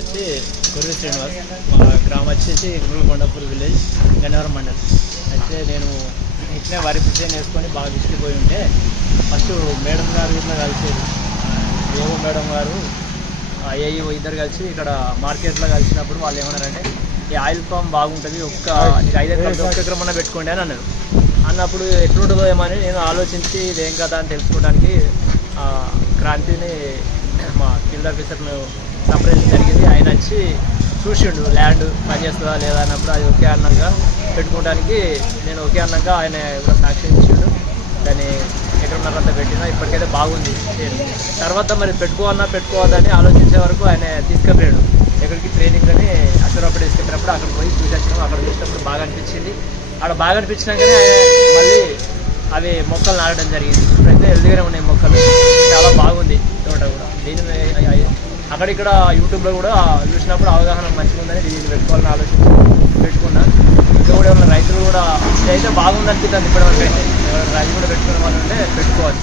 వచ్చి గురువి శ్రీనివాస్. మా గ్రామం వచ్చేసి గురుకొండపూర్ విలేజ్ గన్నవరం మండల్. అయితే నేను ఇట్లే వరి పిచ్చేని వేసుకొని బాగా విసిగిపోయి ఉంటే ఫస్ట్ మేడం గారు ఇట్లా కలిసేది. యోగ మేడం గారు ఏఈ ఇద్దరు కలిసి ఇక్కడ మార్కెట్లో కలిసినప్పుడు వాళ్ళు ఏమన్నారంటే ఈ ఆయిల్ ఫామ్ బాగుంటుంది ఒక్క ఐదు ఎకరాలు ఒక్క ఎకరం పెట్టుకోండి అని అన్నారు. అన్నప్పుడు ఎట్లుంటుందో ఏమో అని నేను ఆలోచించి ఇదేం కదా అని తెలుసుకోవడానికి క్రాంతిని మా ఫీల్డ్ ఆఫీసర్ను సంప్రదించడం జరిగింది. ఆయన వచ్చి చూసిండు ల్యాండ్ పనిచేస్తుందా లేదా అన్నప్పుడు అది ఓకే అన్నాక పెట్టుకోవడానికి నేను ఓకే అన్నాక ఆయన కూడా సాక్ష్యం ఇచ్చిండు. దాన్ని ఎక్కడున్నారంతా పెట్టినా ఇప్పటికైతే బాగుంది. తర్వాత మరి పెట్టుకోవాలన్నా పెట్టుకోవద్దని ఆలోచించే వరకు ఆయన తీసుకెళ్ళాడు ఎక్కడికి ట్రైనింగ్ అని అశ్వరాపడి తీసుకెళ్ళినప్పుడు అక్కడ పోయి చూసి వచ్చినాం. అక్కడ చూసినప్పుడు బాగా అనిపించింది. అక్కడ బాగా అనిపించినాకనే ఆయన మళ్ళీ అవి మొక్కలు నాటడం జరిగింది. ఇప్పుడైతే హెల్దీగానే ఉన్నాయి మొక్కలు. చాలా బాగుంది తోట కూడా. దీని అక్కడిక్కడ యూట్యూబ్లో కూడా చూసినప్పుడు అవగాహన మంచిగా ఉందని దీన్ని పెట్టుకోవాలని ఆలోచించి పెట్టుకున్నా. ఇంకా కూడా ఏమైనా రైతులు కూడా అయితే బాగుంది ఇప్పటివరకు అయితే ఎవరైనా రైతు కూడా పెట్టుకునే వాళ్ళు ఉంటే పెట్టుకోవాలి